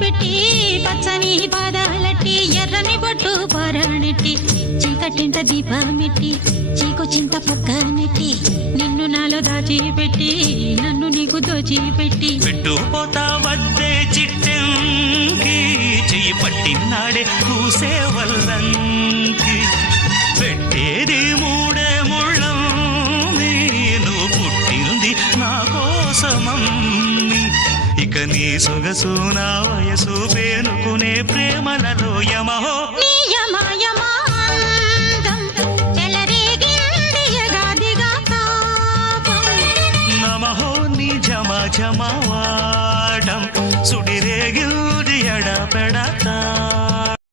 పెట్టి పచ్చని పాదాలట్టి ఎర్రని బొట్టు పారాణెట్టి చీకటింట దీపమెట్టి చీకు చింత పక్క నెట్టి నిన్ను నాలో దాచిపెట్టి నన్ను నీకు దోచిపెట్టి పెట్టుపోతా వద్దే చిట్టంకి చెయ్యి పట్టినాడే కూసే వల్లంకి పెట్టేది మూడే ముళ్ళం నువ్వు పుట్టింది నా కోసమమ్మి ఇక నీ సొగసు నా వయసు పేనుకునే ప్రేమలలో యమహో